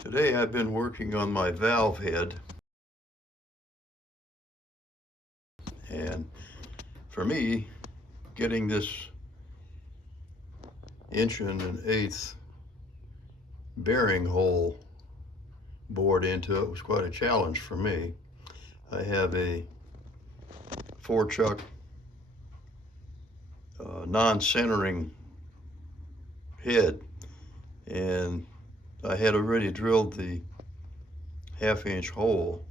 Today I've been working on my valve head, and for me, getting this 1 1/8" bearing hole bored into it was quite a challenge for me. I have a 4-chuck non-centering head, and I had already drilled the 1/2" hole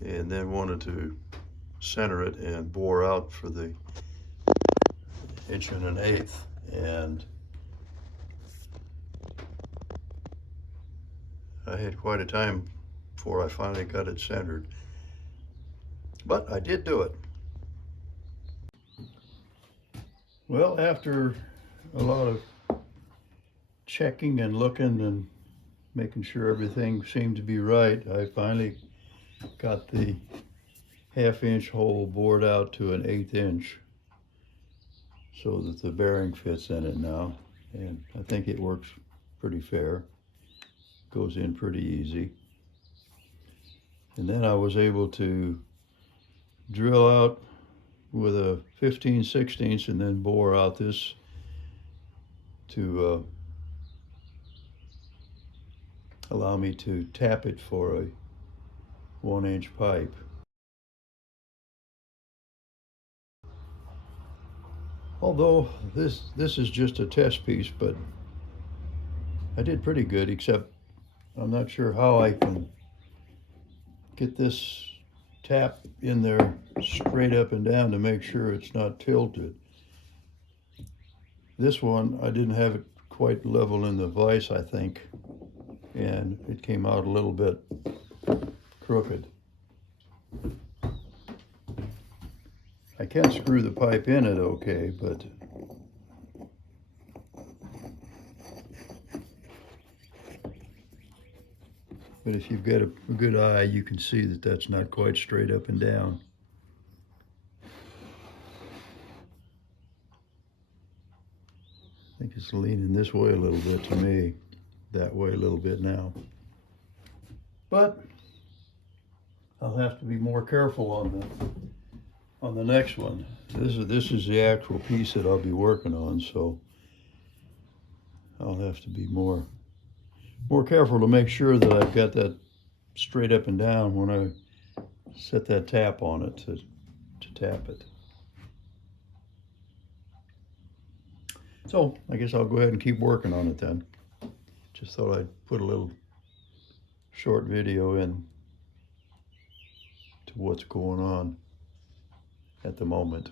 and then wanted to center it and bore out for the 1 1/8", and I had quite a time before I finally got it centered, but I did do it. Well, after a lot of checking and looking and making sure everything seemed to be right, I finally got the 1/2" hole bored out to an 1/8" so that the bearing fits in it now, and I think it works pretty fair. Goes in pretty easy. And then I was able to drill out with a 15/16 and then bore out this to allow me to tap it for a 1-inch pipe. Although this is just a test piece, but I did pretty good, except I'm not sure how I can get this tap in there straight up and down to make sure it's not tilted. This one, I didn't have it quite level in the vise, I think, and it came out a little bit crooked. I can screw the pipe in it okay, but if you've got a good eye, you can see that that's not quite straight up and down. I think it's leaning this way a little bit to me, that way a little bit now. But I'll have to be more careful on the next one. This is the actual piece that I'll be working on, so I'll have to be more careful to make sure that I've got that straight up and down when I set that tap on it to tap it. So I guess I'll go ahead and keep working on it then. Just thought I'd put a little short video in to what's going on at the moment.